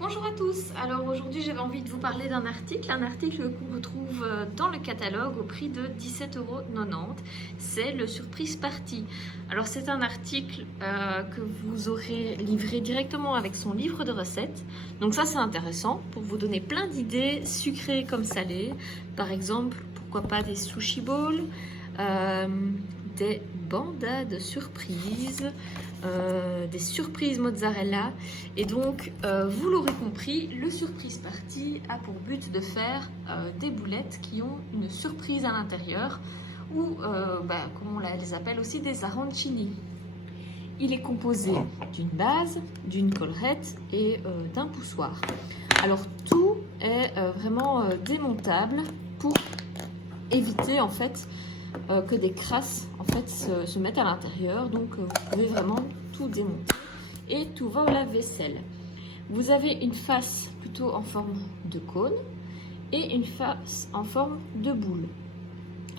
Bonjour à tous, alors aujourd'hui j'avais envie de vous parler d'un article qu'on retrouve dans le catalogue au prix de 17,90 €. C'est le Surprise Party. Alors c'est un article que vous aurez livré directement avec son livre de recettes. Donc ça c'est intéressant pour vous donner plein d'idées sucrées comme salées. Par exemple, pourquoi pas des sushi bowls, des bandades surprises, des surprises mozzarella. Et donc vous l'aurez compris, le Surprise Party a pour but de faire des boulettes qui ont une surprise à l'intérieur, ou comme on les appelle aussi, des arancini. Il est composé d'une base, d'une collerette et d'un poussoir. Alors tout est vraiment démontable pour éviter en fait que des crasses en fait se mettent à l'intérieur. Donc vous pouvez vraiment tout démonter et tout va au lave-vaisselle. Vous avez une face plutôt en forme de cône et une face en forme de boule.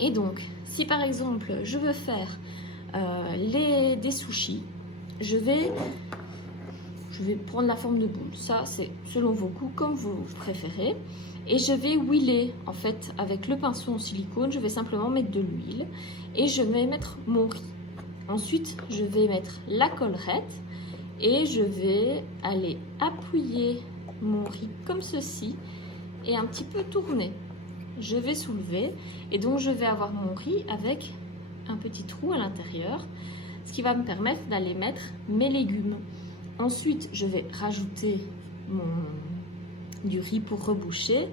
Et donc si par exemple je veux faire des sushis, je vais prendre la forme de boule. Ça c'est selon vos goûts, comme vous préférez. Et je vais huiler en fait avec le pinceau en silicone. Je vais simplement mettre de l'huile et je vais mettre mon riz. Ensuite je vais mettre la collerette et je vais aller appuyer mon riz comme ceci et un petit peu tourner. Je vais soulever et donc je vais avoir mon riz avec un petit trou à l'intérieur, ce qui va me permettre d'aller mettre mes légumes. Ensuite je vais rajouter du riz pour reboucher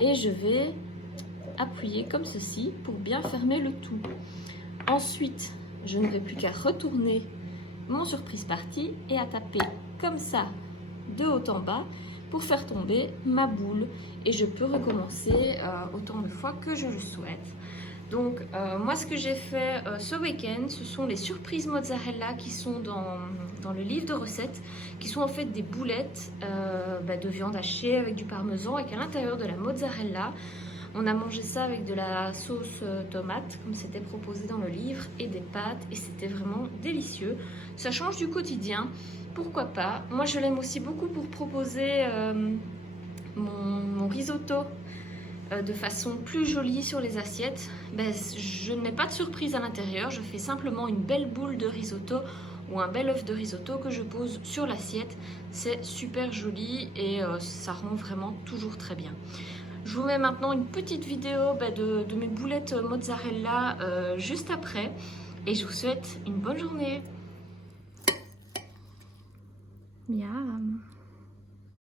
et je vais appuyer comme ceci pour bien fermer le tout. Ensuite je ne vais plus qu'à retourner mon Surprise Party et à taper comme ça de haut en bas pour faire tomber ma boule, et je peux recommencer autant de fois que je le souhaite. Donc moi ce que j'ai fait ce week-end, ce sont les surprises mozzarella qui sont dans le livre de recettes, qui sont en fait des boulettes de viande hachée avec du parmesan, et qu'à l'intérieur de la mozzarella, on a mangé ça avec de la sauce tomate, comme c'était proposé dans le livre, et des pâtes, et c'était vraiment délicieux. Ça change du quotidien, pourquoi pas. Moi je l'aime aussi beaucoup pour proposer mon risotto de façon plus jolie sur les assiettes. Je ne mets pas de surprise à l'intérieur, je fais simplement une belle boule de risotto ou un bel œuf de risotto que je pose sur l'assiette. C'est super joli et ça rend vraiment toujours très bien. Je vous mets maintenant une petite vidéo de mes boulettes mozzarella juste après, et je vous souhaite une bonne journée. Miam.